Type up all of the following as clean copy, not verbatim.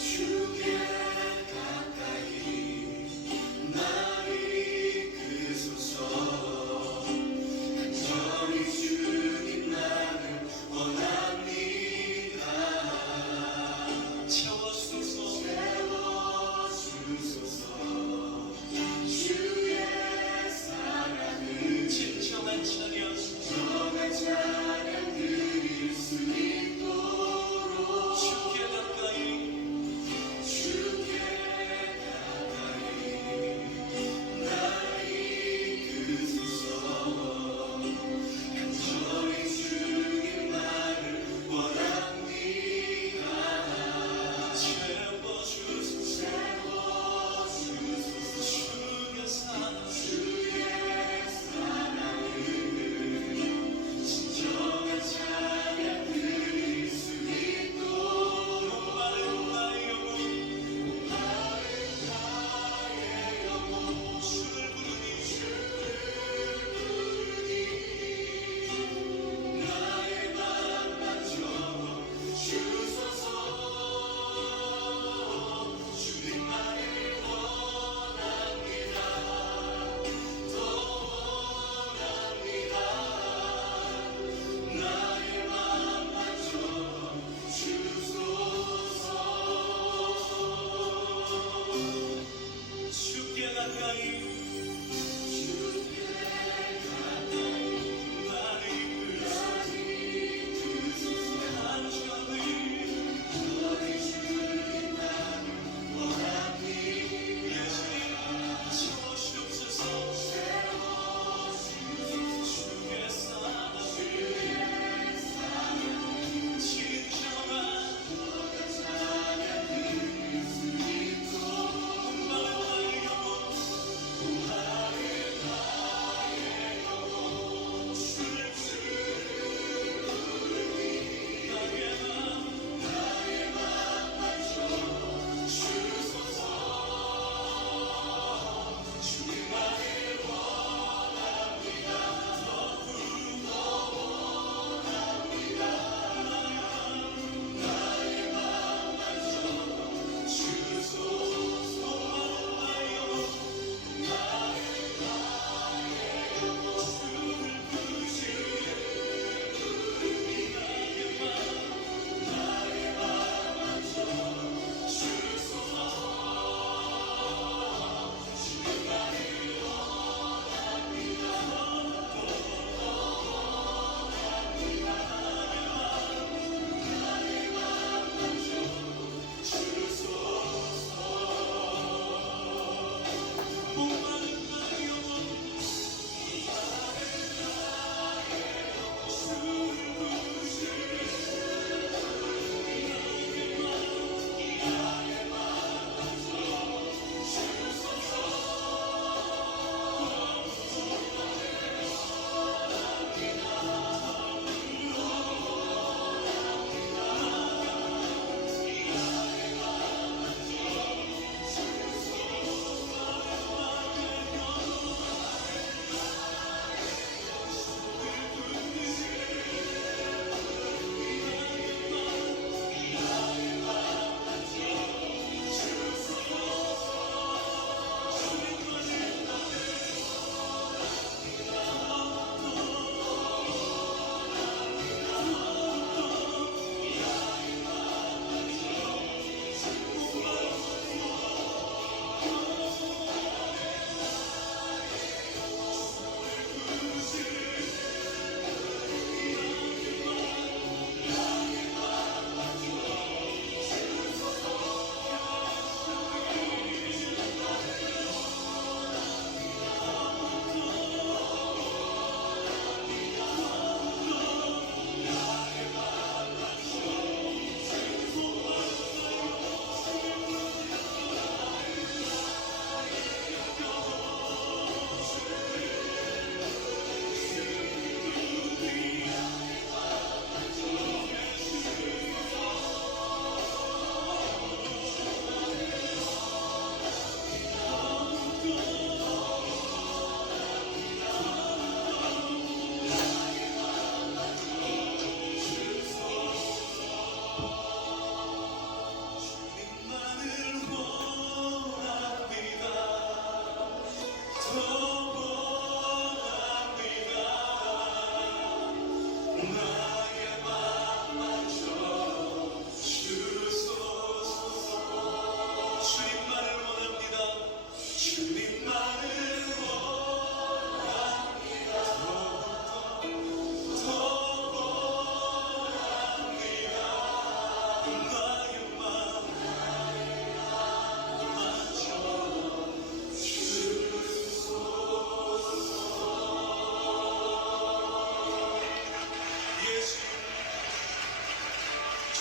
주께 가까이 나를 이끄소서. 간절히 주님만을 원합니다. 채워주소서. 주의 사랑을 진정한 찬양 드릴 수 있도록 주께 가까이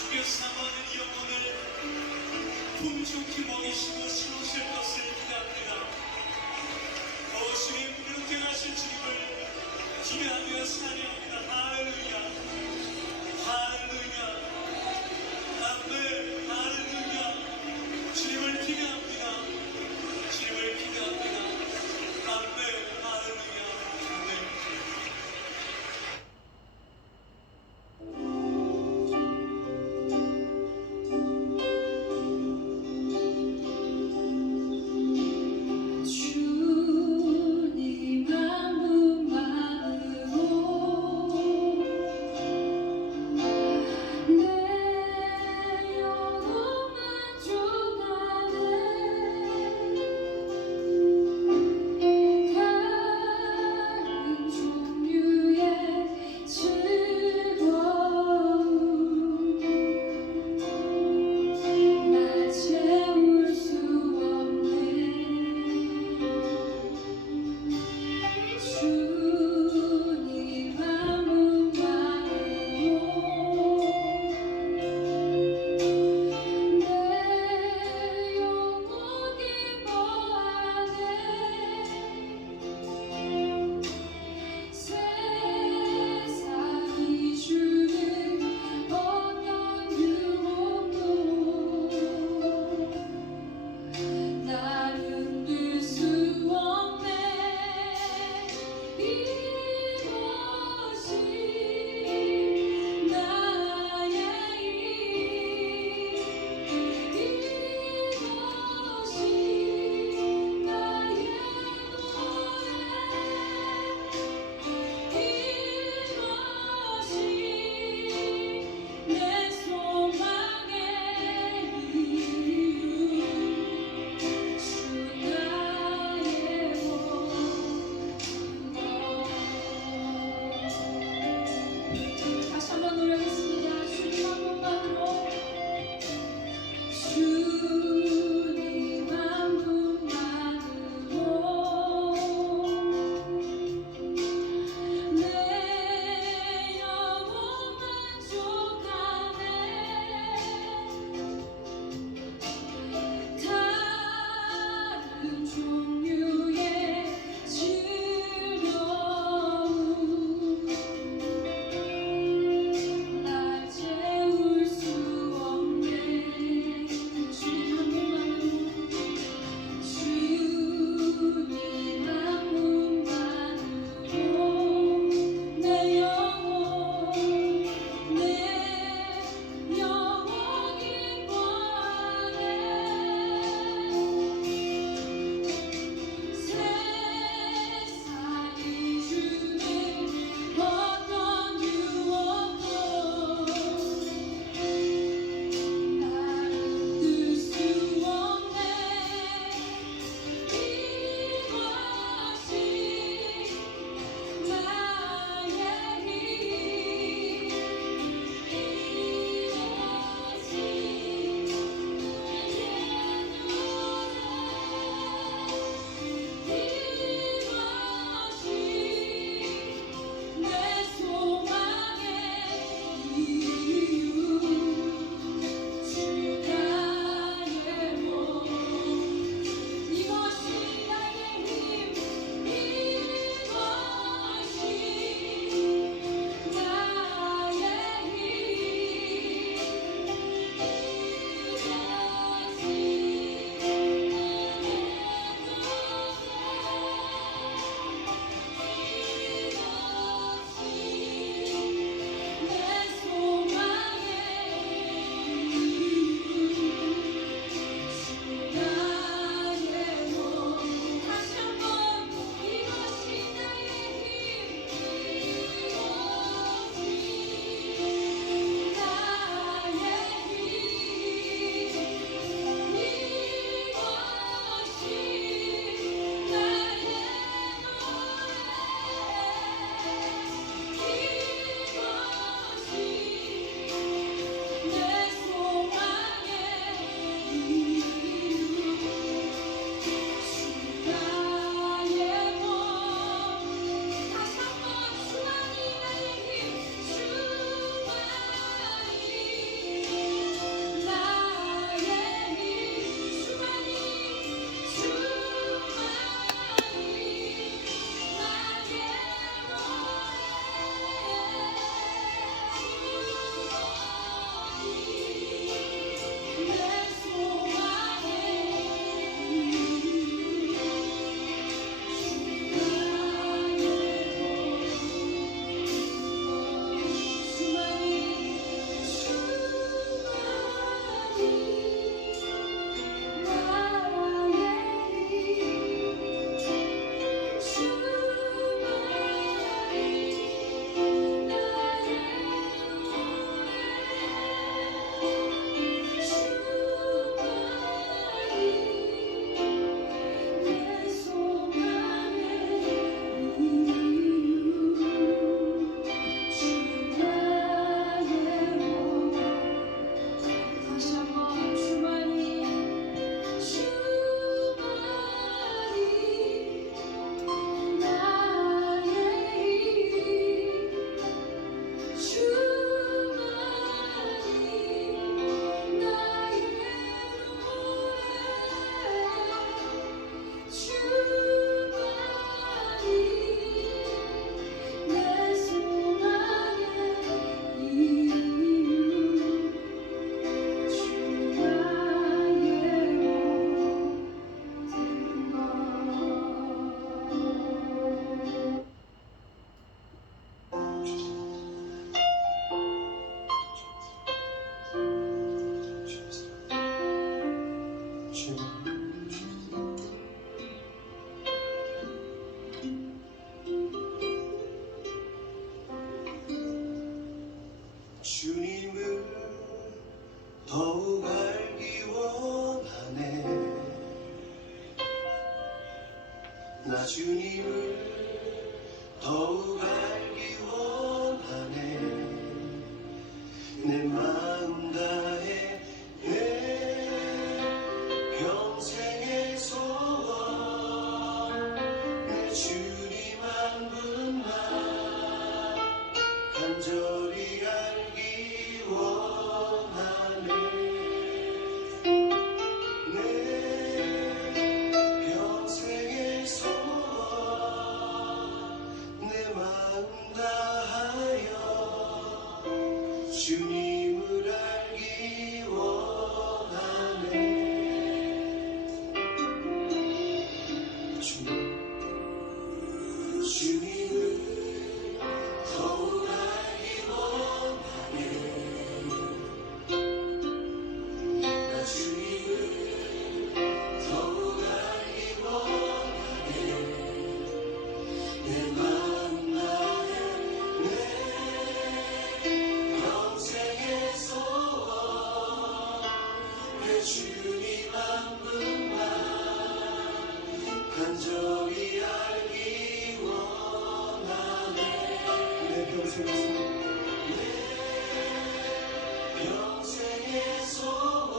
주께 사모하는 영혼을 풍족히 먹이시고 채우실 것을 기대합니다. 주님 그렇게 하실 주님을 기대하며 찬양합니다. 할렐루야 할렐루야 아멘 할렐루야. 주님을 기대합니다. 주님을 기대합니다. 아멘 할렐루야 아멘. 주님 한 분만으로 더욱 알기 원하네. 나 주님을 더욱 알기 원하네. 내 마음 다해 내 평생의 소원 내 주님 한 분만 간절히 알기 원하네. 내 평생의 소원 내 마음 다하여 주님을 알기 원하네. 주님을 더욱 알기 원하네. 나 주님을 더욱 알기 원하네. 내 마음 다해 내 평생의 소원 내 주님 한 분만 간절히 알기 원하네. 내 평생의 소원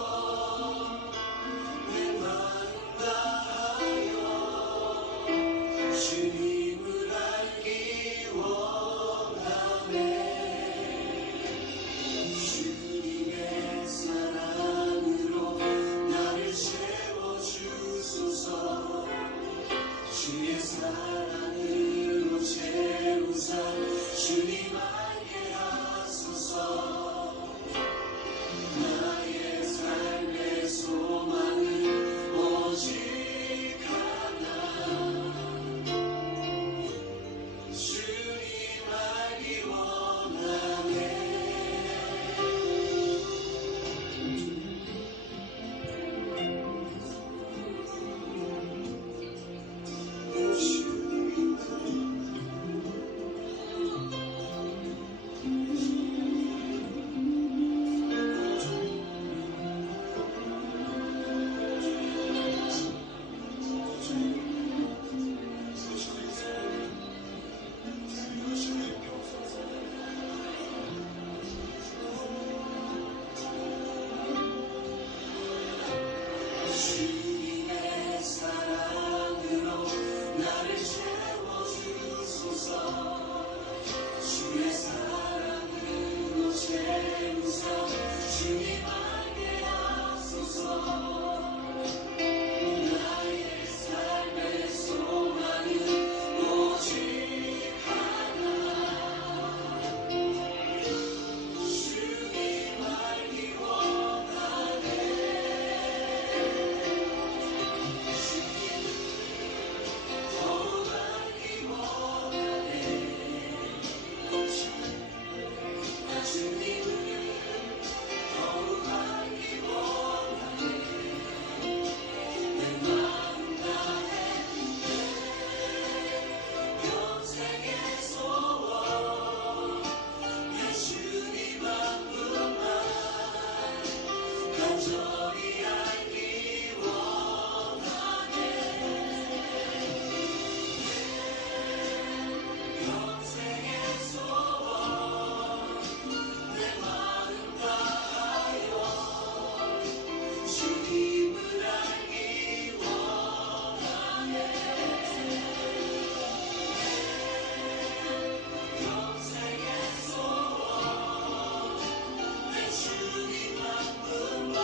내 마음 다하여 주님을 알기 원하네. 주님의 사랑으로 나를 채워주소서. 주의 사랑으로 채우사 주님 알게 하소서. 나의 삶의 소망은 오직 하나. 주님 알기 원하네. 주님의 사랑으로 나를 채워주소서. 주의 사랑으로 채우사 주님 알게 하소서. 나의 삶의 소망은 오직 하나. 주님 알기 원하네. 더욱 알기 원하네. 나 주님을 더욱 알기 원하네. 내 마음 다해 내 평생의 소원 내 주님 한 분만 간절히 알기 원하네. 평생의 소원 내 마음 다하여 주님을 알기 원하네. 평생의 소원 내 주님 한 분만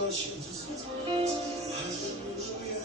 말씀하셔서 할렐루야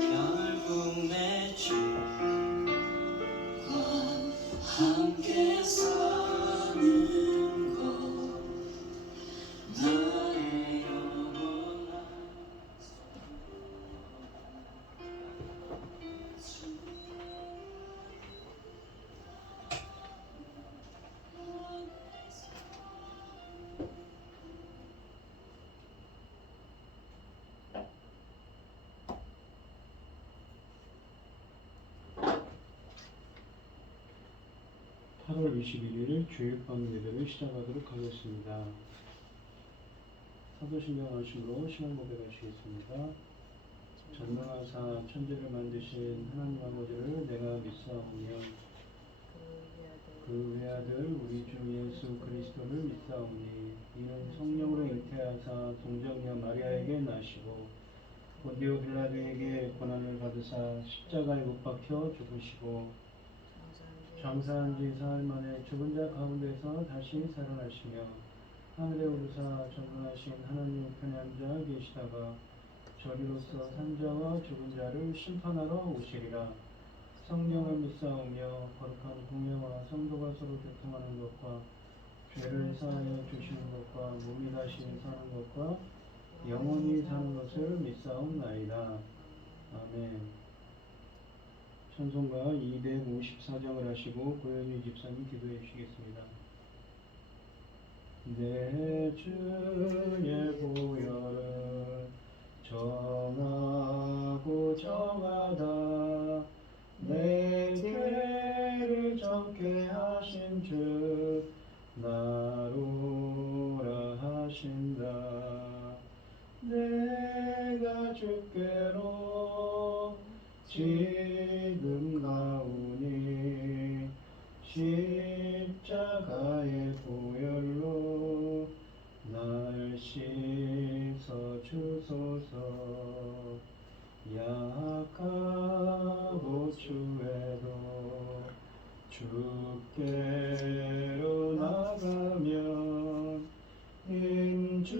결국 내 주와 함께 사는 것 나의 영원한 (8월 21일) 주일밤 예배를 시작하도록 하겠습니다. 사도신경 하심으로 신앙 고백하시겠습니다. 전능하사 천지를 만드신 하나님 아버지를 내가 믿사오며 그 외아들 우리 주 예수 그리스도를 믿사오니 이는 성령으로 잉태하사 동정녀 마리아에게 나시고 본디오 빌라도에게 고난을 받으사 십자가에 못 박혀 죽으시고 장사한 지 사흘 만에 죽은 자 가운데서 다시 살아나시며 하늘에 오르사 전능하신 하나님 우편에 앉아 계시다가 저리로서 산자와 죽은 자를 심판하러 오시리라. 성령을 믿사오며 거룩한 공예와 성도가 서로 교통하는 것과 죄를 사하여 주시는 것과 몸이 다시 사는 것과 영원히 사는 것을 믿사옵나이다. 아멘. 찬송가 254장을 하시고 고현희 집사님 기도해 주시겠습니다. 내 주의 보혈을 정하고 정하다 내 죄를 정케 하신 주 나로라 하신다. 내가 주께로 지금 가오니 십자가의 보혈로 날 씻어 주소서. 약하고 추해도 주께로 나가면 힘주시고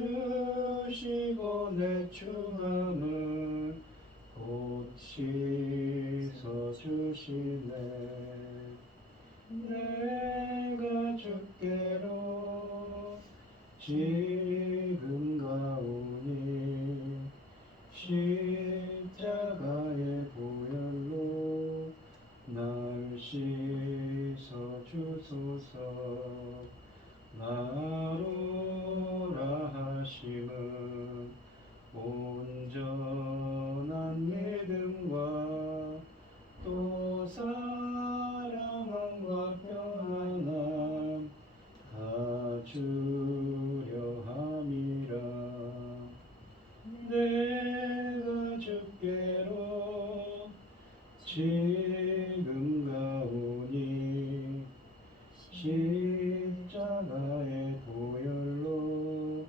내 충함을 곧 씻어주시네. 내가 주께로 지금 가오니 십자가의 보혈로 날 씻어주소서. 나로라 하심은 온전한 믿음과 또 사랑하는 십자가의 보혈로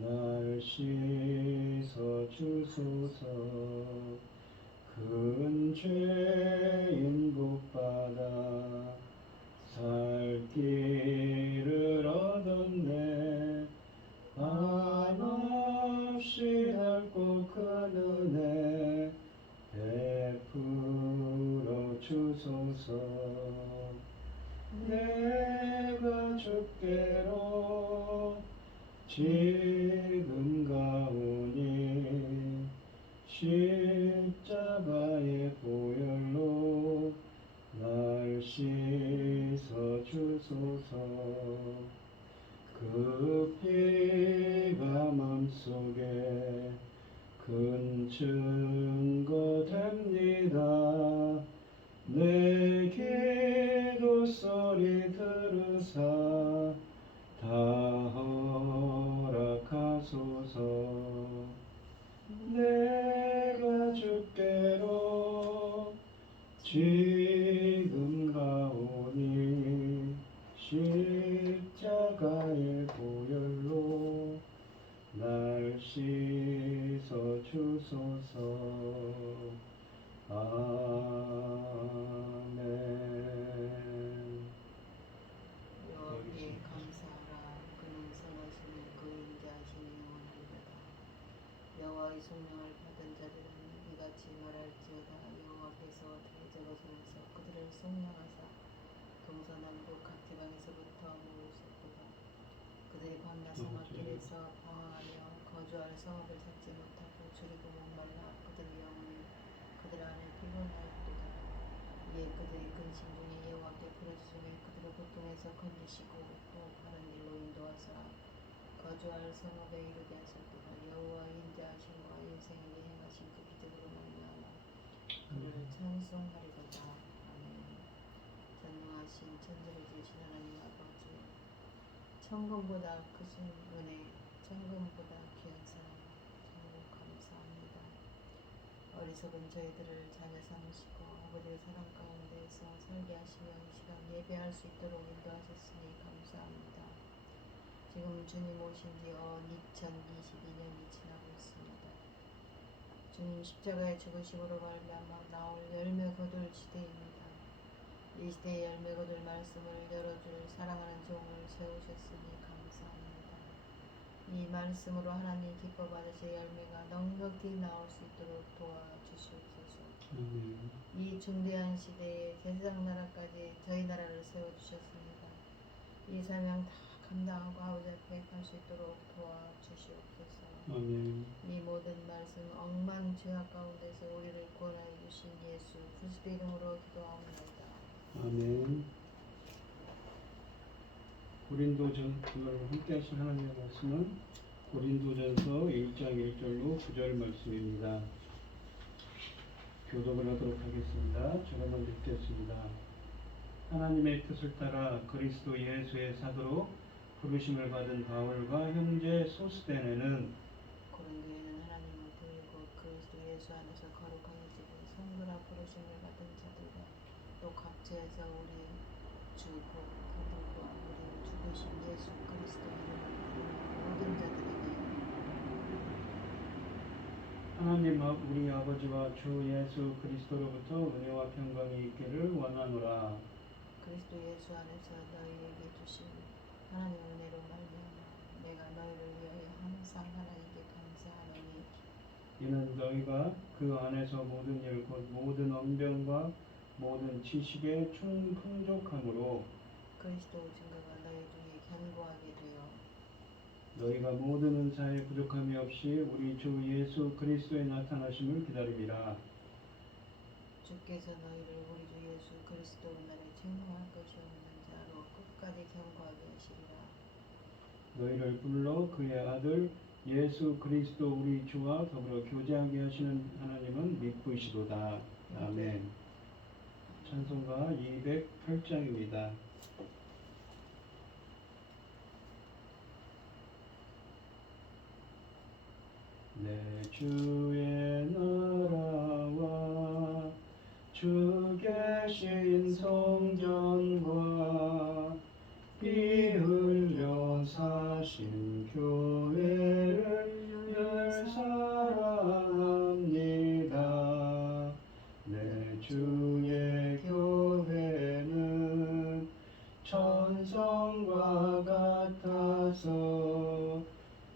날 씻어 주소서. 큰 죄인 복받아 살 길을 얻었네. 한없이 넓고 큰 은혜 베풀어 주소서. 내가 주께로 지금 가오니 십자가의 보혈로 날 씻어 주소서. 그 피가 맘속에 큰 증거 됩니다. 내 기도 소리 들으사 다 허락하소서. 내가 주께로 지금 가오니 십자가의 보혈로 날 씻어 주소서. 아멘. 여호와께 감사하라. 그는 선하시니 그 인자하심이 영원하리로다. 여호와의 성령을 받은 자들은 이같이 말할지어다. 여호와께서 대저거선에서 그들을 성령하사 동서남북 각 지방에서부터 모으셨도다. 그들이 광야 사막길에서 방황하며 거주할 성읍을 찾지 못하고 줄이고 목말라 그들의 영혼이 그들 안에 피곤하였도다. 이에 그들이 근심 중에 여호와께 부르짖으며 그들을 고통에서 건지시고 또 바른 길로 인도하사 거주할 성읍에 이르게 하셨도다. 여호와의 인자하심과 인생에게 행하신 그 기적으로 말미암아 그를 찬송하리로다. 아멘. 전능하신 천지를 지으신 하나님 아버지, 천금보다 크신 은혜, 천금보다 귀한 사랑 정말 감사합니다. 어리석은 저희들을 자녀 삼으시고 아버지의 사랑 가운데서 살게 하시며 이 시간 예배할 수 있도록 인도하셨으니 감사합니다. 지금 주님 오신 지 2022년이 지나고 있습니다. 주님 십자가의 죽으심으로 말미암아 나올 열매 거둘 시대입니다. 이 시대의 열매 거둘 말씀을 열어줄 사랑하는 종을 세우셨으니 감사합니다. 이 말씀으로 하나님 기뻐 받으실 열매가 넉넉히 나올 수 있도록 도와주시옵소서. 이 중대한 시대에 제사장 나라까지 저희 나라를 세워주셨습니다. 이 사명 다 감당하고 아버지 앞에 갈 수 있도록 도와주시옵소서. 아멘. 이 모든 말씀 억만 죄악 가운데서 우리를 구원하여 주신 예수 그리스도 이름으로 기도하옵나이다. 아멘. 고린도전 오늘 함께 하신 하나님의 말씀은 고린도전서 1장 1절로 9절 말씀입니다. 교독을 하도록 하겠습니다. 제가 먼저 읽겠습니다. 하나님의 뜻을 따라 그리스도 예수의 사도로 부르심을 받은 바울과 형제 소스데네는 고린도에는 하나님을 부르고 그리스도 예수 안에서 거룩하여지고 성도라 부르심을 받은 자들과 또 각지에서 우리 주 그들과 우리 주 되신 예수 그리스도 이름을 부르는 모든 자들에게 하나님 우리 아버지와 주 예수 그리스도로부터 은혜와 평강이 있기를 원하노라. 그리스도 예수 안에서 너희에게 주신 하나님 은혜로 말미암아 내가 너희를 위하여 항상 하나님께 감사하노니 이는 너희가 그 안에서 모든 일 곧 모든 언변과 모든 지식에 풍족함으로 그리스도 증거가 너희 중에 견고하게 되어 너희가 모든 은사에 부족함이 없이 우리 주 예수 그리스도의 나타나심을 기다리리라. 주께서 너희를 우리 주 예수 그리스도 날에 책망할 것이 없는 자로 끝까지 견고하게 하시리라. 너희를 불러 그의 아들 예수 그리스도 우리 주와 더불어 교제하게 하시는 하나님은 미쁘시도다. 아멘. 찬송가 208장입니다. 내 주의 나라와 주 계신 성전과 산성과 같아서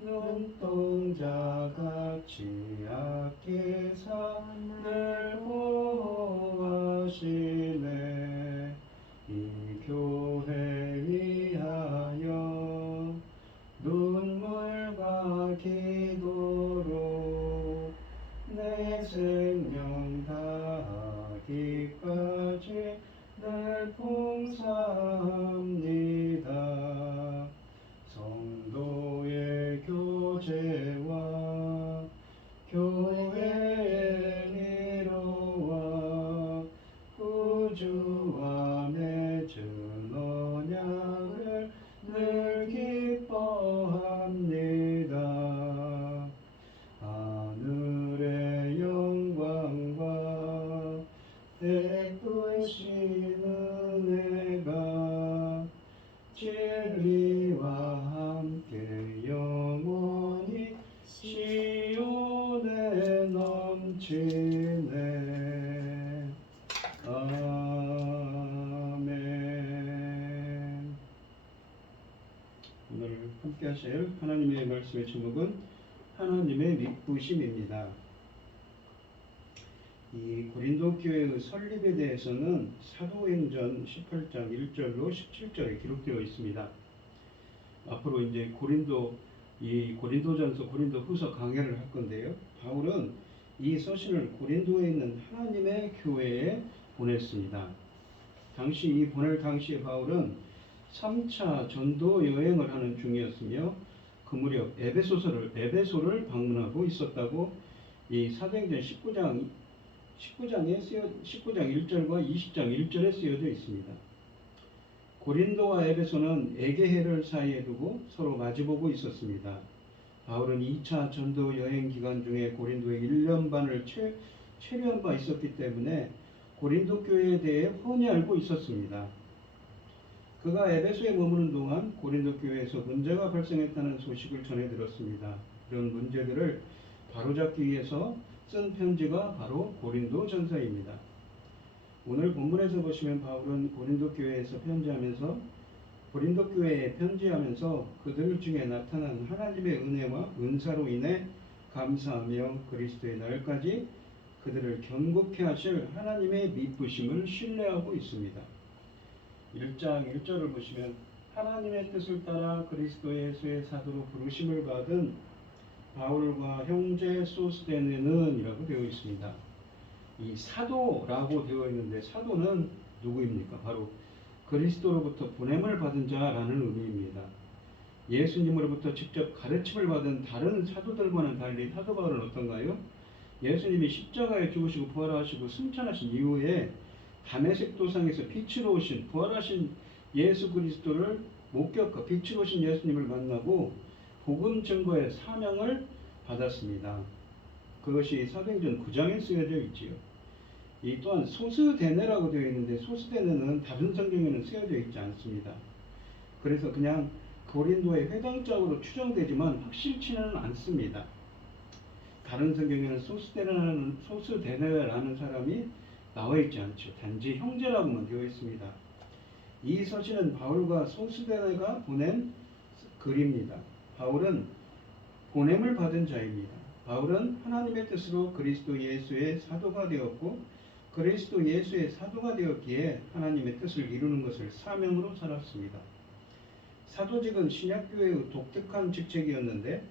눈동자같이 아끼사 늘 보호하시네. 이 교회 위하여 눈물과 기도로 내 생명 다하기까지 늘 봉사합니다. 성도의 교제와 교회의 위로와 구주와 맺은 언약을 늘 기뻐합니다. 하늘의 영광과 베푸신 은혜가 진리와 함께 영원히 시온에 넘치네. 아멘. 오늘 함께 하실 하나님의 말씀의 제목은 하나님의 믿부심입니다. 이 고린도 교회의 설립에 대해서는 사도행전 18장 1절로 17절에 기록되어 있습니다. 앞으로 이제 고린도전서, 고린도후서 강해를 할 건데요. 바울은 이 서신을 고린도에 있는 하나님의 교회에 보냈습니다. 이 보낼 당시에 바울은 3차 전도 여행을 하는 중이었으며 그 무렵 에베소를 방문하고 있었다고 이 사도행전 19장 1절과 20장 1절에 쓰여져 있습니다. 고린도와 에베소는 에게해를 사이에 두고 서로 마주보고 있었습니다. 바울은 2차 전도 여행 기간 중에 고린도에 1년 반을 체류한 바 있었기 때문에 고린도 교회에 대해 훤히 알고 있었습니다. 그가 에베소에 머무는 동안 고린도 교회에서 문제가 발생했다는 소식을 전해 들었습니다. 이런 문제들을 바로잡기 위해서 쓴 편지가 바로 고린도 전서입니다. 오늘 본문에서 보시면 바울은 고린도 교회에 편지하면서 그들 중에 나타난 하나님의 은혜와 은사로 인해 감사하며 그리스도의 날까지 그들을 견고케 하실 하나님의 믿부심을 신뢰하고 있습니다. 1장 1절을 보시면 하나님의 뜻을 따라 그리스도 예수의 사도로 부르심을 받은 바울과 형제 소스데네는 이라고 되어 있습니다. 이 사도라고 되어 있는데 사도는 누구입니까? 바로 그리스도로부터 보냄을 받은 자라는 의미입니다. 예수님으로부터 직접 가르침을 받은 다른 사도들과는 달리 사도 바울은 어떤가요? 예수님이 십자가에 죽으시고 부활하시고 승천하신 이후에 다메섹 도상에서 빛으로 오신 부활하신 예수 그리스도를 목격하고 빛으로 오신 예수님을 만나고 복음 증거의 사명을 받았습니다. 그것이 사도행전 9장에 쓰여져 있지요. 이 또한 소스데네라고 되어 있는데 소스데네는 다른 성경에는 쓰여져 있지 않습니다. 그래서 그냥 고린도의 회당장으로 추정되지만 확실치는 않습니다. 다른 성경에는 소스데네라는 사람이 나와 있지 않죠. 단지 형제라고만 되어 있습니다. 이 서신은 바울과 소스데네가 보낸 글입니다. 바울은 보냄을 받은 자입니다. 바울은 하나님의 뜻으로 그리스도 예수의 사도가 되었고 그리스도 예수의 사도가 되었기에 하나님의 뜻을 이루는 것을 사명으로 살았습니다. 사도직은 신약교회의 독특한 직책이었는데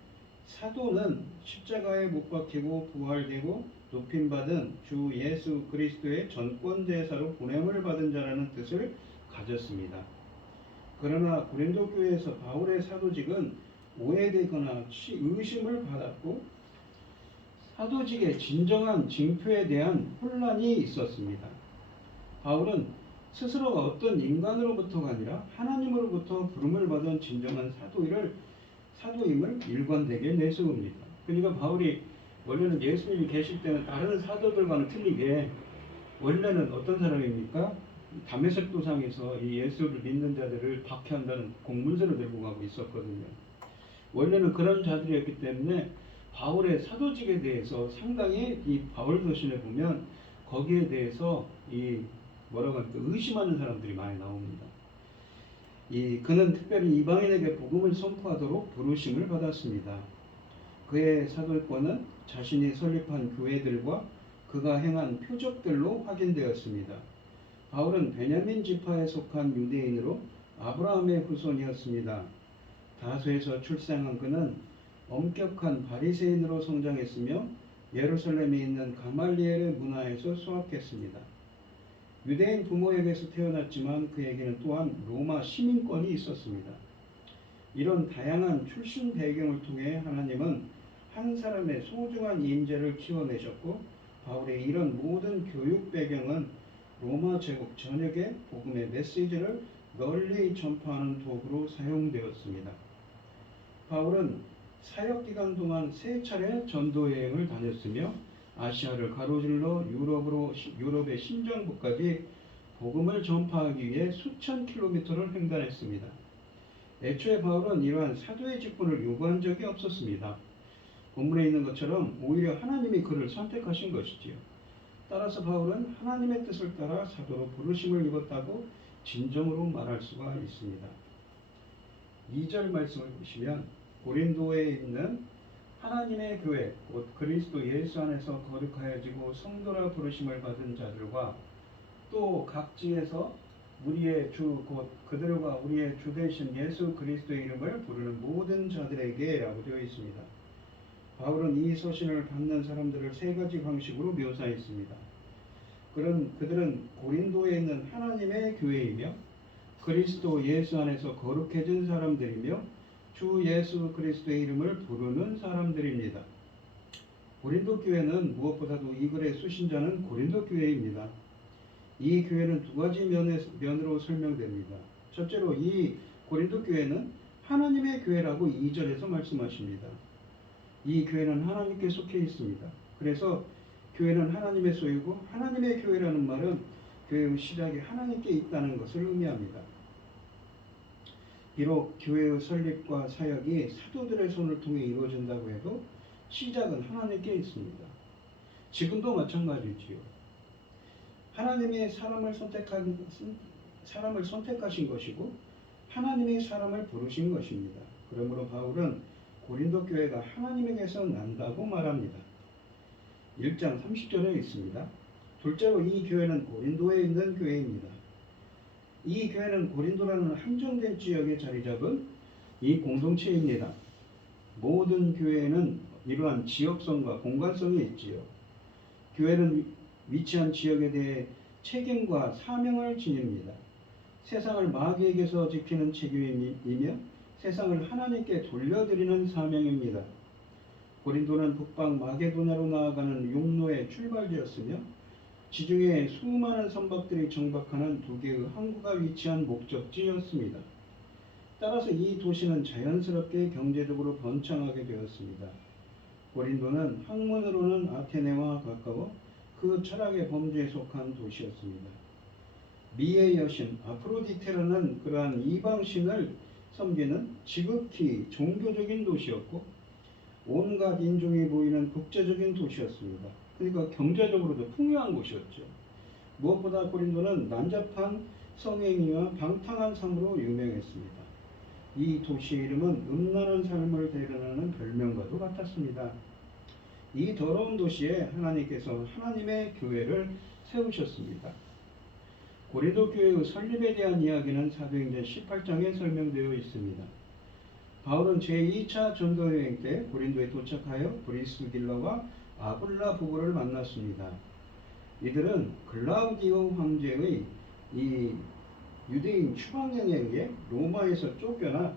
사도는 십자가에 못 박히고 부활되고 높임받은 주 예수 그리스도의 전권제사로 보냄을 받은 자라는 뜻을 가졌습니다. 그러나 고린도 교회에서 바울의 사도직은 오해되거나 의심을 받았고 사도직의 진정한 징표에 대한 혼란이 있었습니다. 바울은 스스로가 어떤 인간으로부터가 아니라 하나님으로부터 부름을 받은 진정한 사도임을 일관되게 내세웁니다. 그러니까 바울이 원래는 예수님이 계실 때는 다른 사도들과는 틀리게 원래는 어떤 사람입니까? 다메섹 도상에서 이 예수를 믿는 자들을 박해한다는 공문서를 들고 가고 있었거든요. 원래는 그런 자들이었기 때문에 바울의 사도직에 대해서 상당히 이 바울서신에 보면 거기에 대해서 의심하는 사람들이 많이 나옵니다. 그는 특별히 이방인에게 복음을 선포하도록 부르심을 받았습니다. 그의 사도권은 자신이 설립한 교회들과 그가 행한 표적들로 확인되었습니다. 바울은 베냐민 지파에 속한 유대인으로 아브라함의 후손이었습니다. 다소에서 출생한 그는 엄격한 바리새인으로 성장했으며 예루살렘에 있는 가말리엘의 문화에서 수학했습니다. 유대인 부모에게서 태어났지만 그에게는 또한 로마 시민권이 있었습니다. 이런 다양한 출신 배경을 통해 하나님은 한 사람의 소중한 인재를 키워내셨고 바울의 이런 모든 교육 배경은 로마 제국 전역에 복음의 메시지를 널리 전파하는 도구로 사용되었습니다. 바울은 사역 기간 동안 3차례 전도 여행을 다녔으며 아시아를 가로질러 유럽의 심정부까지 복음을 전파하기 위해 수천 킬로미터를 횡단했습니다. 애초에 바울은 이러한 사도의 직분을 요구한 적이 없었습니다. 본문에 있는 것처럼 오히려 하나님이 그를 선택하신 것이지요. 따라서 바울은 하나님의 뜻을 따라 사도로 부르심을 입었다고 진정으로 말할 수가 있습니다. 2절 말씀을 보시면 고린도에 있는 하나님의 교회 곧 그리스도 예수 안에서 거룩하여지고 성도라 부르심을 받은 자들과 또 각지에서 우리의 주 곧 그들과 우리의 주 되신 예수 그리스도의 이름을 부르는 모든 자들에게 라고 되어 있습니다. 바울은 이 서신을 받는 사람들을 3가지 방식으로 묘사했습니다. 그들은 고린도에 있는 하나님의 교회이며 그리스도 예수 안에서 거룩해진 사람들이며 주 예수 그리스도의 이름을 부르는 사람들입니다. 고린도 교회는 무엇보다도 이 글의 수신자는 고린도 교회입니다. 이 교회는 2가지 면으로 설명됩니다. 첫째로 이 고린도 교회는 하나님의 교회라고 2절에서 말씀하십니다. 이 교회는 하나님께 속해 있습니다. 그래서 교회는 하나님의 소유고 하나님의 교회라는 말은 교회의 시작이 하나님께 있다는 것을 의미합니다. 비록 교회의 설립과 사역이 사도들의 손을 통해 이루어진다고 해도 시작은 하나님께 있습니다. 지금도 마찬가지지요. 하나님이 사람을 선택하신 것이고 하나님이 사람을 부르신 것입니다. 그러므로 바울은 고린도 교회가 하나님에게서 난다고 말합니다. 1장 30절에 있습니다. 둘째로 이 교회는 고린도에 있는 교회입니다. 이 교회는 고린도라는 한정된 지역에 자리 잡은 이 공동체입니다. 모든 교회에는 이러한 지역성과 공간성이 있지요. 교회는 위치한 지역에 대해 책임과 사명을 지닙니다. 세상을 마귀에게서 지키는 책임이며 세상을 하나님께 돌려드리는 사명입니다. 고린도는 북방 마게도냐로 나아가는 육로의 출발지였으며 지중해 수많은 선박들이 정박하는 2개의 항구가 위치한 목적지였습니다. 따라서 이 도시는 자연스럽게 경제적으로 번창하게 되었습니다. 고린도는 학문으로는 아테네와 가까워 그 철학의 범주에 속한 도시였습니다. 미의 여신 아프로디테라는 그러한 이방신을 섬기는 지극히 종교적인 도시였고 온갖 인종이 보이는 국제적인 도시였습니다. 그러니까 경제적으로도 풍요한 곳이었죠. 무엇보다 고린도는 난잡한 성행위와 방탕한 삶으로 유명했습니다. 이 도시의 이름은 음란한 삶을 대변하는 별명과도 같았습니다. 이 더러운 도시에 하나님께서 하나님의 교회를 세우셨습니다. 고린도 교회의 설립에 대한 이야기는 사도행전 18장에 설명되어 있습니다. 바울은 제2차 전도여행 때 고린도에 도착하여 브리스길라와 아굴라 부부를 만났습니다. 이들은 글라우디오 황제의 이 유대인 추방령에 의해 로마에서 쫓겨나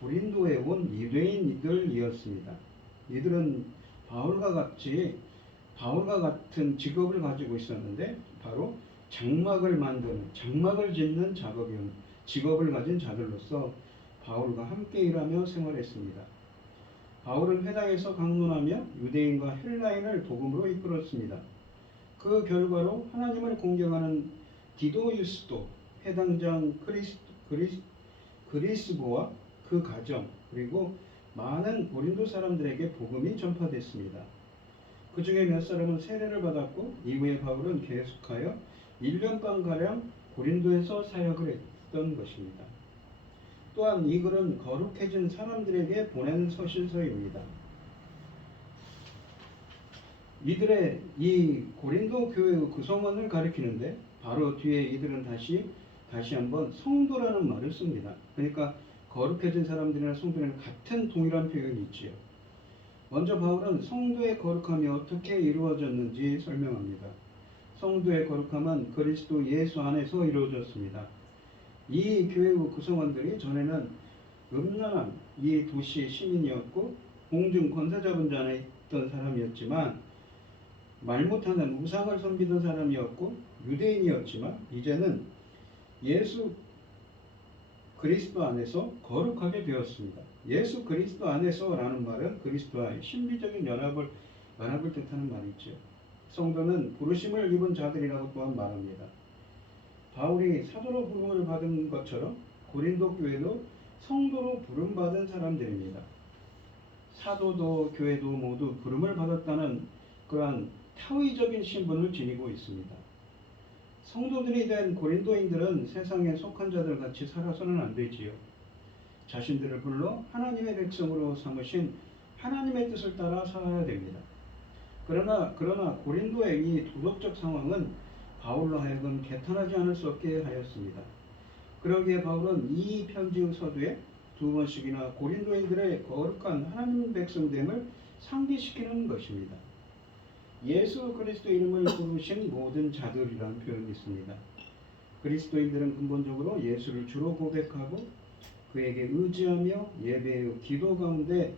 고린도에 온 유대인들이었습니다. 이들은 바울과 같은 직업을 가지고 있었는데 바로 장막을 짓는 직업을 가진 자들로서 바울과 함께 일하며 생활했습니다. 바울은 회당에서 강론하며 유대인과 헬라인을 복음으로 이끌었습니다. 그 결과로 하나님을 공경하는 디도 유스도, 해당장 그리스보와 그 가정, 그리고 많은 고린도 사람들에게 복음이 전파됐습니다. 그 중에 몇 사람은 세례를 받았고 이후에 바울은 계속하여 1년 반가량 고린도에서 사역을 했던 것입니다. 또한 이 글은 거룩해진 사람들에게 보낸 서신서입니다. 이들의 이 고린도 교회의 구성원을 가리키는데 바로 뒤에 이들은 다시 한번 성도라는 말을 씁니다. 그러니까 거룩해진 사람들이나 성도는 같은 동일한 표현이 있지요. 먼저 바울은 성도의 거룩함이 어떻게 이루어졌는지 설명합니다. 성도의 거룩함은 그리스도 예수 안에서 이루어졌습니다. 이 교회의 구성원들이 전에는 음란한 이 도시의 시민이었고 공중 권세 잡은 자 안에 있던 사람이었지만 말 못하는 우상을 섬기던 사람이었고 유대인이었지만 이제는 예수 그리스도 안에서 거룩하게 되었습니다. 예수 그리스도 안에서라는 말은 그리스도와의 신비적인 연합을 뜻하는 말이죠. 성도는 부르심을 입은 자들이라고 또한 말합니다. 바울이 사도로 부름을 받은 것처럼 고린도 교회도 성도로 부름받은 사람들입니다. 사도도 교회도 모두 부름을 받았다는 그러한 타의적인 신분을 지니고 있습니다. 성도들이 된 고린도인들은 세상에 속한 자들 같이 살아서는 안 되지요. 자신들을 불러 하나님의 백성으로 삼으신 하나님의 뜻을 따라 살아야 됩니다. 그러나 고린도의 이 도덕적 상황은 바울로 하여금 개탄하지 않을 수 없게 하였습니다. 그러기에 바울은 이 편지 서두에 두 번씩이나 고린도인들의 거룩한 하나님 백성됨을 상기시키는 것입니다. 예수 그리스도 이름을 부르신 모든 자들이라는 표현이 있습니다. 그리스도인들은 근본적으로 예수를 주로 고백하고 그에게 의지하며 예배의 기도 가운데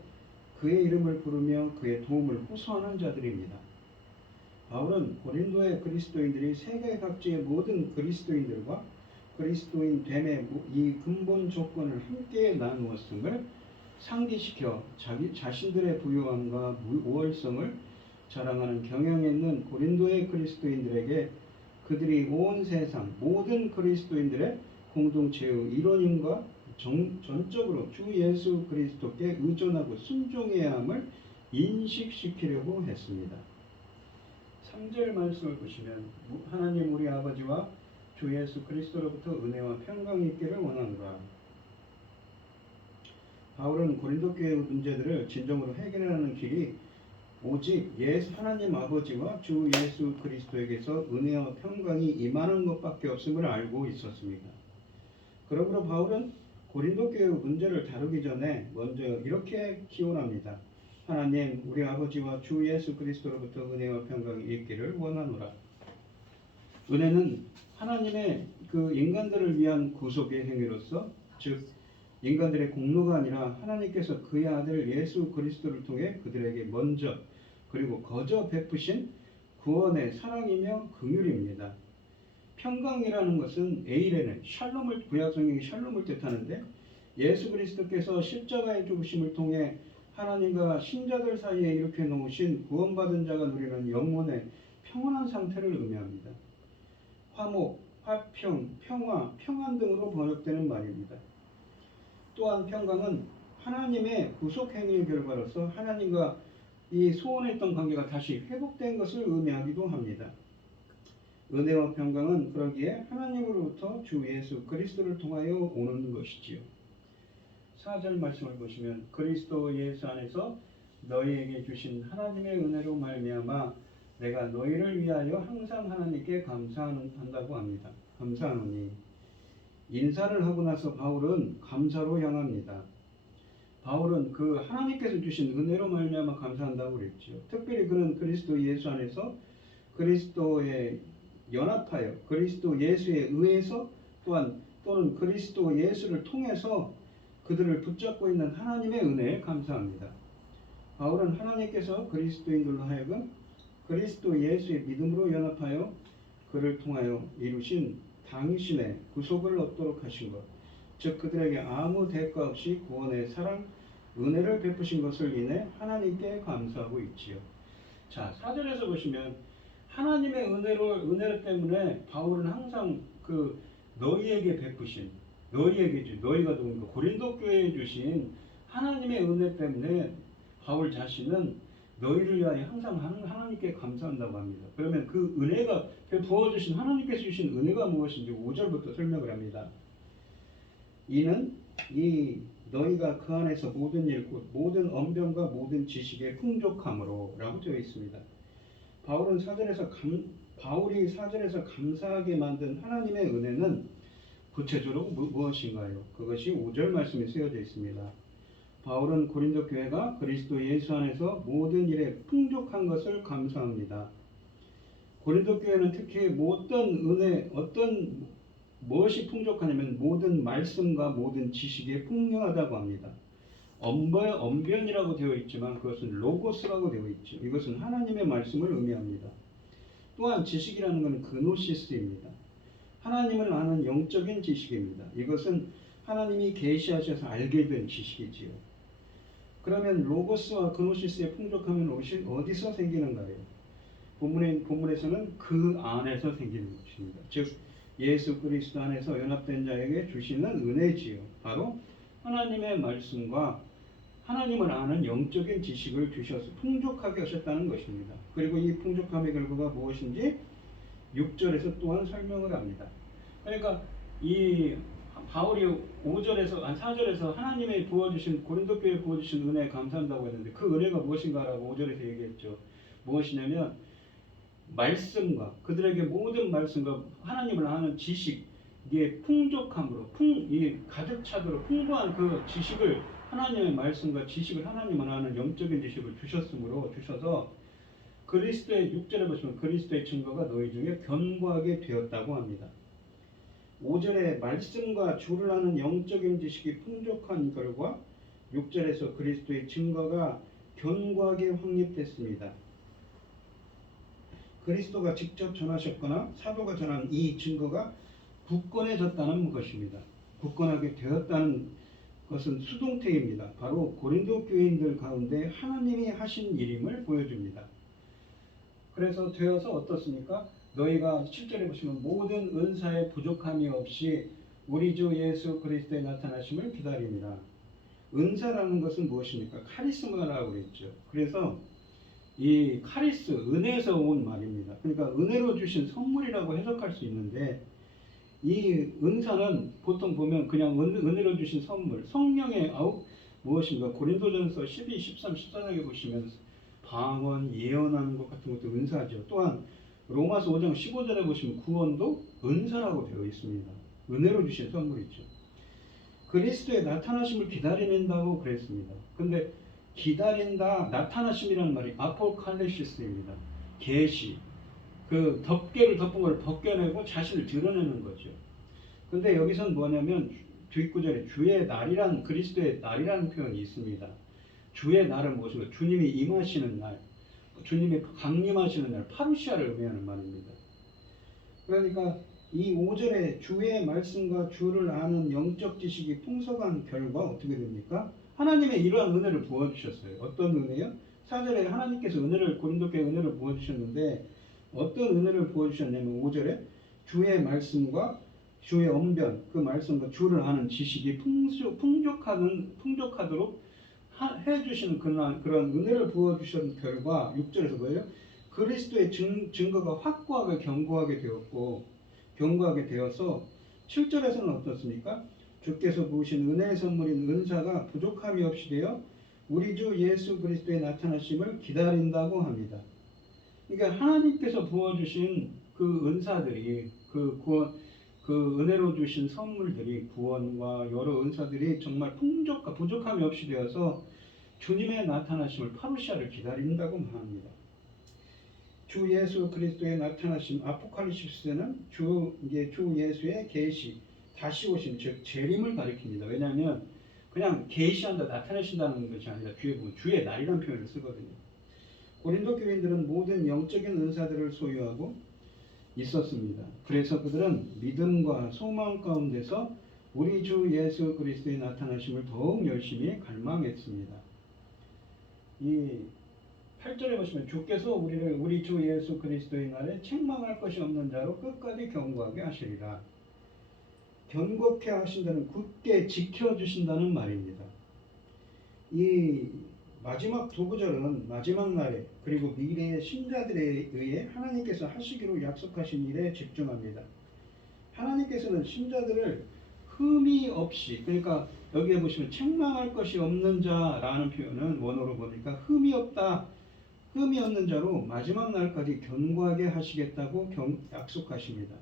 그의 이름을 부르며 그의 도움을 호소하는 자들입니다. 바울은 고린도의 그리스도인들이 세계 각지의 모든 그리스도인들과 그리스도인 됨의 이 근본 조건을 함께 나누었음을 상기시켜 자신들의 부유함과 우월성을 자랑하는 경향이 있는 고린도의 그리스도인들에게 그들이 온 세상 모든 그리스도인들의 공동체의 일원임과 전적으로 주 예수 그리스도께 의존하고 순종해야 함을 인식시키려고 했습니다. 3절 말씀을 보시면 하나님 우리 아버지와 주 예수 그리스도로부터 은혜와 평강이 있기를 원하노라. 바울은 고린도 교회의 문제들을 진정으로 해결하는 길이 오직 하나님 아버지와 주 예수 그리스도에게서 은혜와 평강이 임하는 것밖에 없음을 알고 있었습니다. 그러므로 바울은 고린도 교회의 문제를 다루기 전에 먼저 이렇게 기원합니다. 하나님 우리 아버지와 주 예수 그리스도로부터 은혜와 평강이 있기를 원하노라. 은혜는 하나님의 그 인간들을 위한 구속의 행위로서 즉 인간들의 공로가 아니라 하나님께서 그의 아들 예수 그리스도를 통해 그들에게 먼저 그리고 거저 베푸신 구원의 사랑이며 긍휼입니다. 평강이라는 것은 에이레네, 샬롬을 구약성경이 샬롬을 뜻하는데 예수 그리스도께서 십자가의 죽으심을 통해 하나님과 신자들 사이에 일으켜 놓으신 구원받은 자가 누리는 영혼의 평온한 상태를 의미합니다. 화목, 화평, 평화, 평안 등으로 번역되는 말입니다. 또한 평강은 하나님의 구속 행위의 결과로서 하나님과 이 소원했던 관계가 다시 회복된 것을 의미하기도 합니다. 은혜와 평강은 그러기에 하나님으로부터 주 예수 그리스도를 통하여 오는 것이지요. 4절 말씀을 보시면 그리스도 예수 안에서 너희에게 주신 하나님의 은혜로 말미암아 내가 너희를 위하여 항상 하나님께 감사한다고 합니다. 감사하노니 인사를 하고 나서 바울은 감사로 향합니다. 바울은 그 하나님께서 주신 은혜로 말미암아 감사한다고 그랬죠. 특별히 그는 그리스도 예수 안에서 그리스도에 연합하여 그리스도 예수에 의해서 또는 그리스도 예수를 통해서 그들을 붙잡고 있는 하나님의 은혜에 감사합니다. 바울은 하나님께서 그리스도인들로 하여금 그리스도 예수의 믿음으로 연합하여 그를 통하여 이루신 당신의 구속을 얻도록 하신 것, 즉 그들에게 아무 대가 없이 구원의 사랑, 은혜를 베푸신 것을 인해 하나님께 감사하고 있지요. 자, 4절에서 보시면 하나님의 은혜를 때문에 바울은 항상 그 너희에게 베푸신 너희가 누군가 고린도 교회에 주신 하나님의 은혜 때문에 바울 자신은 너희를 위하여 항상 하나님께 감사한다고 합니다. 그러면 그 은혜가 부어주신 하나님께서 주신 은혜가 무엇인지 5절부터 설명을 합니다. 이는 이 너희가 그 안에서 모든 일 곧 모든 언변과 모든 지식의 풍족함으로 라고 되어 있습니다. 바울이 사절에서 감사하게 만든 하나님의 은혜는 구체적으로 무엇인가요? 그것이 5절 말씀에 쓰여져 있습니다. 바울은 고린도 교회가 그리스도 예수 안에서 모든 일에 풍족한 것을 감사합니다. 고린도 교회는 특히 무엇이 풍족하냐면 모든 말씀과 모든 지식에 풍요하다고 합니다. 언변이라고 되어 있지만 그것은 로고스라고 되어 있죠. 이것은 하나님의 말씀을 의미합니다. 또한 지식이라는 것은 그노시스입니다. 하나님을 아는 영적인 지식입니다. 이것은 하나님이 계시하셔서 알게 된 지식이지요. 그러면 로고스와 그노시스의 풍족함은 어디서 생기는가요? 본문에서는 그 안에서 생기는 것입니다. 즉 예수 그리스도 안에서 연합된 자에게 주시는 은혜지요. 바로 하나님의 말씀과 하나님을 아는 영적인 지식을 주셔서 풍족하게 하셨다는 것입니다. 그리고 이 풍족함의 결과가 무엇인지 6절에서 또한 설명을 합니다. 그러니까 이 바울이 4절에서 하나님의 부어주신 고린도 교회에 부어주신 은혜에 감사한다고 했는데 그 은혜가 무엇인가라고 5절에서 얘기했죠. 무엇이냐면 말씀과 그들에게 모든 말씀과 하나님을 아는 지식의 풍족함으로 가득 차도록 풍부한 그 지식을 하나님의 말씀과 지식을 하나님을 아는 영적인 지식을 주셔서 그리스도의 6절에 보시면 그리스도의 증거가 너희 중에 견고하게 되었다고 합니다. 5절에 말씀과 주를 아는 영적인 지식이 풍족한 결과 6절에서 그리스도의 증거가 견고하게 확립됐습니다. 그리스도가 직접 전하셨거나 사도가 전한 이 증거가 굳건해졌다는 것입니다. 굳건하게 되었다는 것은 수동태입니다. 바로 고린도 교인들 가운데 하나님이 하신 일임을 보여줍니다. 그래서 되어서 어떻습니까? 너희가 7절에 보시면 모든 은사에 부족함이 없이 우리 주 예수 그리스도의 나타나심을 기다립니다. 은사라는 것은 무엇입니까? 카리스마라고 그랬죠. 그래서 이 은혜에서 온 말입니다. 그러니까 은혜로 주신 선물이라고 해석할 수 있는데 이 은사는 보통 보면 그냥 은혜로 주신 선물, 성령의 무엇인가 고린도전서 12, 13, 14장에 보시면 방언, 예언하는 것 같은 것도 은사죠. 또한 로마서 5장 15절에 보시면 구원도 은사라고 되어 있습니다. 은혜로 주신 선물이죠. 그리스도의 나타나심을 기다린다고 그랬습니다. 근데 기다린다, 나타나심이라는 말이 아포칼리시스입니다. 계시, 그 덮개를 덮은 걸 벗겨내고 자신을 드러내는 거죠. 근데 여기서는 뭐냐면 뒷구절에 주의 날이란 그리스도의 날이라는 표현이 있습니다. 주의 날은 무엇인가? 주님이 임하시는 날, 주님이 강림하시는 날, 파루시아를 의미하는 말입니다. 그러니까 이 5절에 주의 말씀과 주를 아는 영적 지식이 풍성한 결과 어떻게 됩니까? 하나님의 이러한 은혜를 부어주셨어요. 어떤 은혜요? 4절에 하나님께서 고린도교에 은혜를 부어주셨는데 어떤 은혜를 부어주셨냐면 5절에 주의 말씀과 주의 언변, 그 말씀과 주를 아는 지식이 풍족하도록 해주시는 그런 은혜를 부어주신 결과 6절에서 뭐예요? 그리스도의 증거가 확고하게 견고하게 되어서 7절에서는 어떻습니까? 주께서 부으신 은혜의 선물인 은사가 부족함이 없이 되어 우리 주 예수 그리스도의 나타나심을 기다린다고 합니다. 그러니까 하나님께서 부어주신 그 은사들이 그 은혜로 주신 선물들이 구원과 여러 은사들이 정말 부족함이 없이 되어서 주님의 나타나심을 파루시아를 기다린다고 합니다. 주 예수 그리스도의 나타나심 아포칼리시스는 주 예수의 계시 다시 오심 즉 재림을 가리킵니다. 왜냐하면 그냥 계시한다 나타내신다는 것이 아니라 뒤에 보면 주의 날이라는 표현을 쓰거든요. 고린도 교인들은 모든 영적인 은사들을 소유하고 있었습니다. 그래서 그들은 믿음과 소망 가운데서 우리 주 예수 그리스도의 나타나심을 더욱 열심히 갈망했습니다. 이 8절에 보시면 주께서 우리 주 예수 그리스도의 날에 책망할 것이 없는 자로 끝까지 견고하게 하시리라. 견고케 하신다는 굳게 지켜주신다는 말입니다. 이 마지막 두 구절은 마지막 날에 그리고 미래의 신자들에 의해 하나님께서 하시기로 약속하신 일에 집중합니다. 하나님께서는 신자들을 흠이 없이 그러니까 여기에 보시면 책망할 것이 없는 자라는 표현은 원어로 보니까 흠이 없다, 흠이 없는 자로 마지막 날까지 견고하게 하시겠다고 약속하십니다.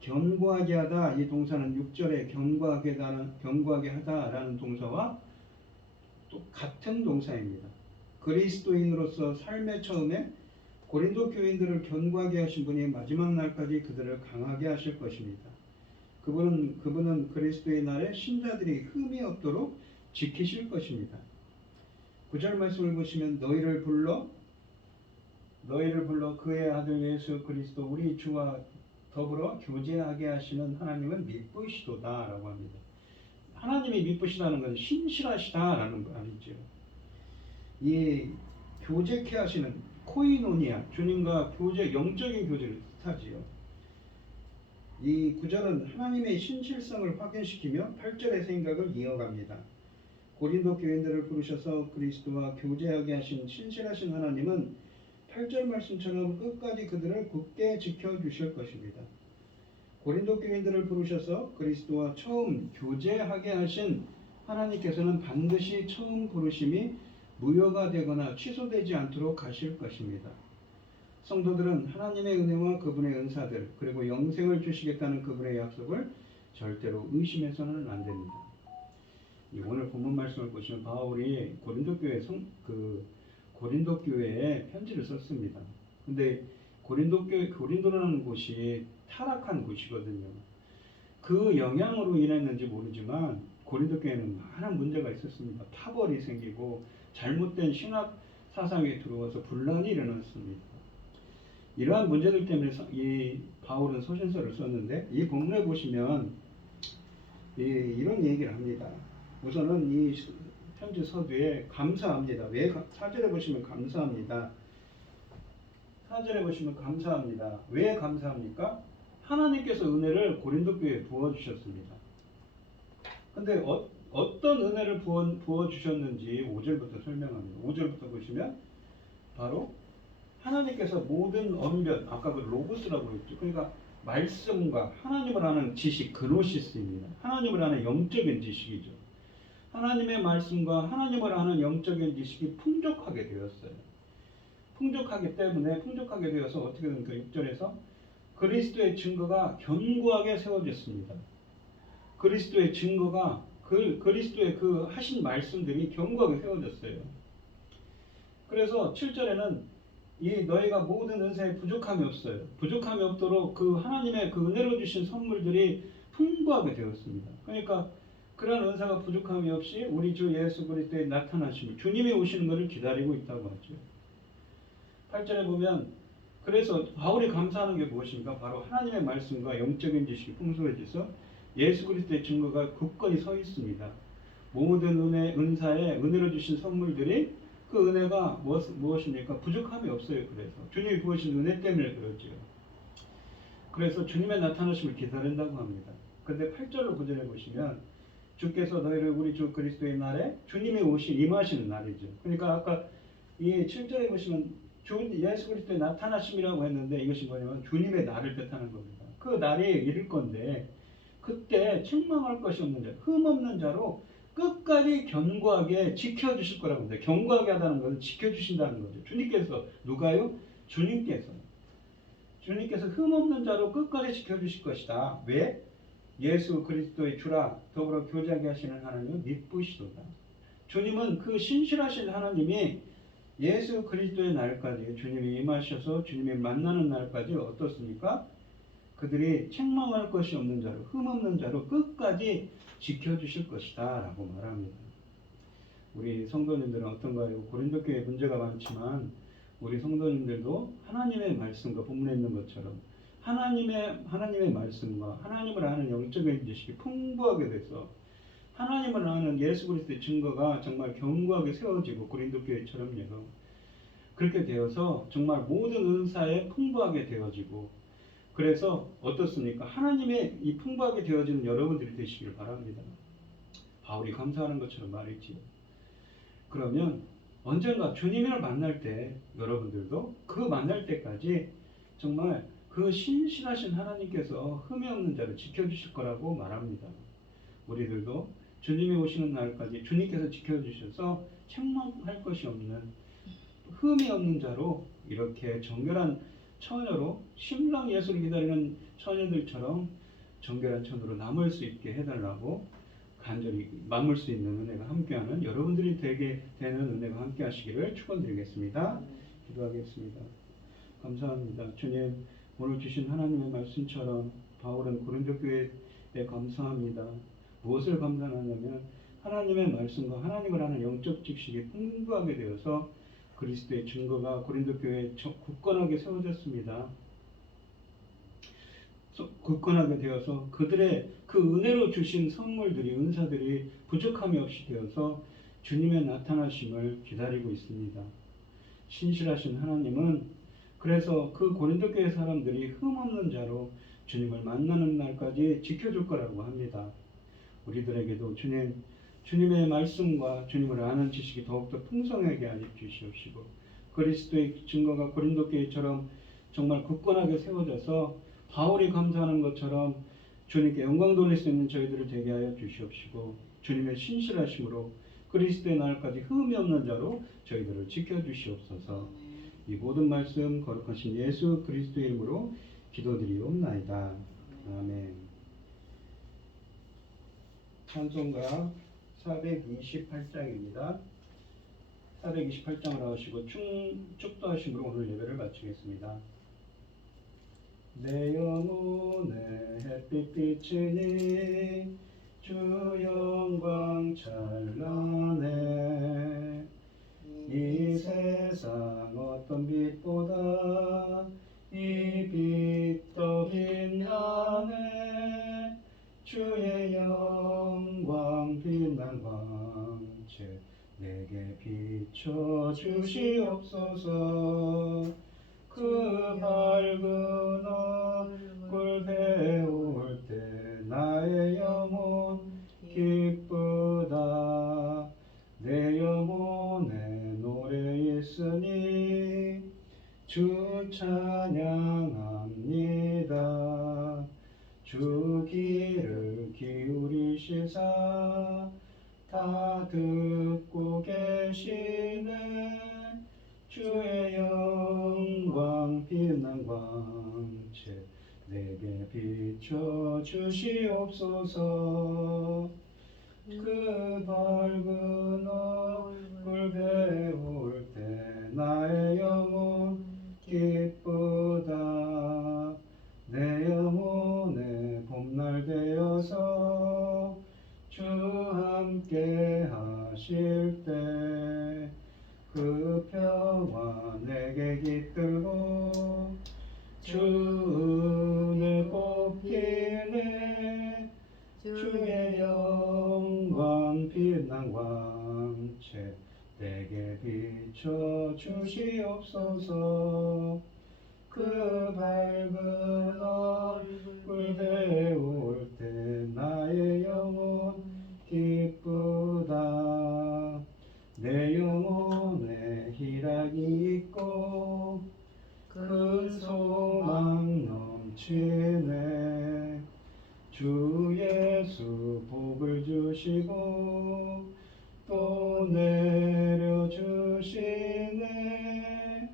견고하게 하다, 이 동사는 6절에 견고하게 하다라는 동사와 또 같은 동사입니다. 그리스도인으로서 삶의 처음에 고린도 교인들을 견고하게 하신 분이 마지막 날까지 그들을 강하게 하실 것입니다. 그분은 그리스도의 날에 신자들이 흠이 없도록 지키실 것입니다. 9절 말씀을 보시면 너희를 불러 그의 아들 예수 그리스도 우리 주와 더불어 교제하게 하시는 하나님은 미쁘시도다 라고 합니다. 하나님이 미쁘시다는 것은 신실하시다라는 말이죠. 이 교제케 하시는 코이노니아, 주님과 영적인 교제를 뜻하지요. 이 구절은 하나님의 신실성을 확인시키며 8절의 생각을 이어갑니다. 고린도 교인들을 부르셔서 그리스도와 교제하게 하신 신실하신 하나님은 8절 말씀처럼 끝까지 그들을 굳게 지켜주실 것입니다. 고린도 교인들을 부르셔서 그리스도와 처음 교제하게 하신 하나님께서는 반드시 처음 부르심이 무효가 되거나 취소되지 않도록 하실 것입니다. 성도들은 하나님의 은혜와 그분의 은사들 그리고 영생을 주시겠다는 그분의 약속을 절대로 의심해서는 안 됩니다. 오늘 본문 말씀을 보시면 바울이 고린도 교회에 편지를 썼습니다. 근데 고린도라는 곳이 타락한 곳이거든요. 그 영향으로 인했는지 모르지만 고린도 교회는 많은 문제가 있었습니다. 파벌이 생기고 잘못된 신학 사상에 들어와서 분란이 일어났습니다. 이러한 문제들 때문에 이 바울은 서신서를 썼는데 이 본문에 보시면 이런 얘기를 합니다. 우선은 이 편지 서두에 감사합니다. 4절에 보시면 감사합니다. 4절에 보시면 감사합니다. 왜 감사합니까? 하나님께서 은혜를 고린도 교회에 부어주셨습니다. 근데 어떤 은혜를 부어주셨는지 5절부터 설명합니다. 5절부터 보시면 바로 하나님께서 모든 언변, 아까 그 로고스라고 했죠. 그러니까 말씀과 하나님을 아는 지식, 그노시스입니다. 하나님을 아는 영적인 지식이죠. 하나님의 말씀과 하나님을 아는 영적인 지식이 풍족하게 되었어요. 풍족하게 되어서 어떻게 됩니까? 6절에서 그리스도의 증거가 견고하게 세워졌습니다. 그리스도의 증거가 그리스도의 그 하신 말씀들이 견고하게 세워졌어요. 그래서 7절에는 너희가 모든 은사에 부족함이 없어요. 부족함이 없도록 그 하나님의 그 은혜로 주신 선물들이 풍부하게 되었습니다. 그러니까 그런 은사가 부족함이 없이 우리 주 예수 그리스도의 나타나심을 주님이 오시는 것을 기다리고 있다고 하죠. 8절에 보면 그래서 바울이 감사하는 게 무엇인가? 바로 하나님의 말씀과 영적인 지식이 풍성해져서 예수 그리스도의 증거가 굳건히 서 있습니다. 모든 은사에 은혜로 주신 선물들이 그 은혜가 무엇입니까? 부족함이 없어요. 그래서 주님이 부으신 은혜 때문에 그렇죠. 그래서 주님의 나타나심을 기다린다고 합니다. 그런데 8절로 9절에 보시면 주께서 너희를 우리 주 그리스도의 날에 주님이 임하시는 날이죠. 그러니까 아까 이 7절에 보시면 예수 그리스도의 나타나심이라고 했는데 이것이 뭐냐면 주님의 날을 뜻하는 겁니다. 그 날이 이를 건데 그때 책망할 것이 없는 자, 흠 없는 자로 끝까지 견고하게 지켜주실 거라고 합니다. 견고하게 하다는 것은 지켜주신다는 거죠. 주님께서, 누가요? 주님께서 흠 없는 자로 끝까지 지켜주실 것이다. 왜? 예수 그리스도의 주라 더불어 교제하게 하시는 하나님은 미쁘시도다. 주님은 그 신실하신 하나님이 예수 그리스도의 날까지 주님이 임하셔서 주님이 만나는 날까지 어떻습니까? 그들이 책망할 것이 없는 자로, 흠 없는 자로 끝까지 지켜주실 것이다 라고 말합니다. 우리 성도님들은 어떤가요? 고린도 교회에 문제가 많지만 우리 성도님들도 하나님의 말씀과 본문에 있는 것처럼 하나님의 말씀과 하나님을 아는 영적인 지식이 풍부하게 돼서 하나님을 아는 예수 그리스도의 증거가 정말 견고하게 세워지고 고린도 교회처럼요. 그렇게 되어서 정말 모든 은사에 풍부하게 되어지고 그래서 어떻습니까? 하나님의 이 풍부하게 되어지는 여러분들이 되시길 바랍니다. 바울이 감사하는 것처럼 말이지요. 그러면 언젠가 주님을 만날 때 여러분들도 그 만날 때까지 정말 그 신실하신 하나님께서 흠이 없는 자를 지켜주실 거라고 말합니다. 우리들도 주님이 오시는 날까지 주님께서 지켜주셔서 책망할 것이 없는 흠이 없는 자로 이렇게 정결한 처녀로 신랑 예수를 기다리는 처녀들처럼 정결한 처녀로 남을 수 있게 해달라고 간절히 남을 수 있는 은혜가 함께하는 여러분들이 되게 되는 은혜가 함께하시기를 축원드리겠습니다. 기도하겠습니다. 감사합니다. 주님, 오늘 주신 하나님의 말씀처럼 바울은 고린도 교회에 감사합니다. 무엇을 감사하냐면 하나님의 말씀과 하나님을 아는 영적 지식이 풍부하게 되어서 그리스도의 증거가 고린도 교회에 굳건하게 세워졌습니다. 굳건하게 되어서 그들의 그 은혜로 주신 선물들이 은사들이 부족함이 없이 되어서 주님의 나타나심을 기다리고 있습니다. 신실하신 하나님은 그래서 그 고린도 교회 사람들이 흠없는 자로 주님을 만나는 날까지 지켜줄 거라고 합니다. 우리들에게도 주님의 말씀과 주님을 아는 지식이 더욱더 풍성하게 하여 주시옵시고 그리스도의 증거가 고린도 교회처럼 정말 굳건하게 세워져서 바울이 감사하는 것처럼 주님께 영광 돌릴 수 있는 저희들을 되게 하여 주시옵시고 주님의 신실하심으로 그리스도의 날까지 흠이 없는 자로 저희들을 지켜주시옵소서. 이 모든 말씀 거룩하신 예수 그리스도의 이름으로 기도드리옵나이다. 아멘. 찬송가 428장입니다. 428장을 하시고 축도하심으로 오늘 예배를 마치겠습니다. 내 영혼에 햇빛 비치니 주 영광 찬란해 이 세상 어떤 빛보다 이 빛 더 빛나네 주의 영광 빛난 광채 내게 비춰 주시옵소서. 그 밝은 얼굴 배울 때 나의 영혼 기쁘다. 내 영혼에 노래 있으니 주 찬양합니다. 주 귀를 기울이시사 다 듣고 계시네. 주의 영광 빛난 광채 내게 비춰 주시옵소서. 그 밝은 얼굴 배울 때 나의 영혼 기쁘다. 내 영혼에 봄날 되어서 주 함께 하실 때 그 평화 내게 깃들고 주 은혜 꽃피네. 주의 영광 빛난 광채 내게 비춰 주시옵소서. 그 밝은 얼굴 배울 때 나의 영혼 기쁘다. 내 영혼에 희락이 있고 큰 소망 넘치네. 주 예수 복을 주시고 또 내려주시네.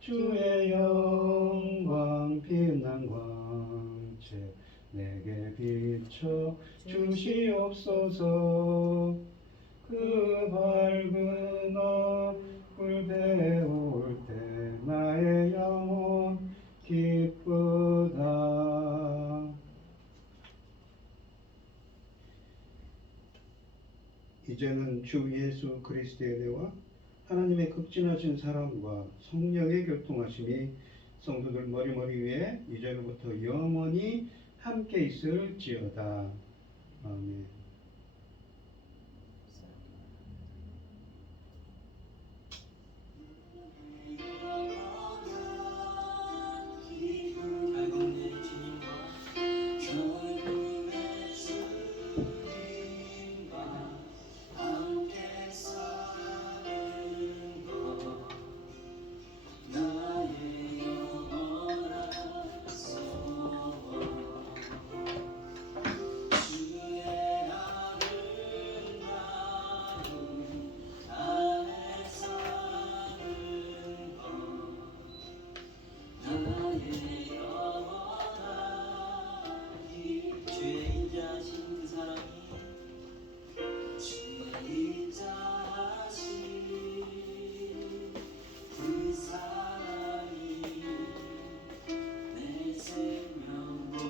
주의 영광 빛난 광채 내게 비춰 주시옵소서. 그 밝은 얼굴 배울 때 나의 영혼 기쁘다. 이제는 주 예수 그리스도의 은혜와 하나님의 극진하신 사랑과 성령의 교통하심이 성도들 머리머리 위에 이제로부터 영원히 함께 있을지어다. 아멘.